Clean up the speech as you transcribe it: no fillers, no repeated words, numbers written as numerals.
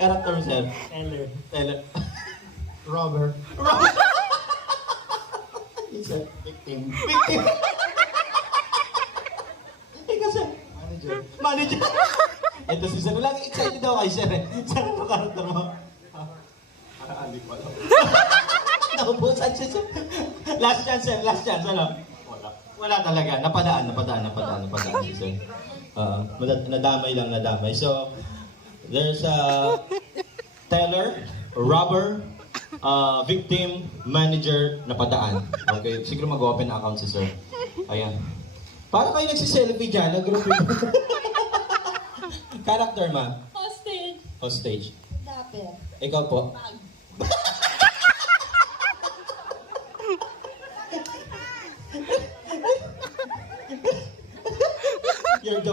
Character mo, sir. Teller. Robber. Sir. Victim. Victim. Ikaw, sir. Manager. Manager. Ito si sir. Lagi excited daw kay sir eh. Sir, ano character mo? Alik wala. Naubusan siya, sir. Last chance, sir. Last chance, ano? Wala. Wala talaga. Napadaan si sir. Nadamay. So, there's a teller, robber, victim, manager, napadaan. Okay, siguro mag-open account si sir. Ayan. Para kayo nagsiselfie dyan, nag-group yun. Character, ma? Hostage. Hostage. Dapper. Ikaw po? Bag. You're the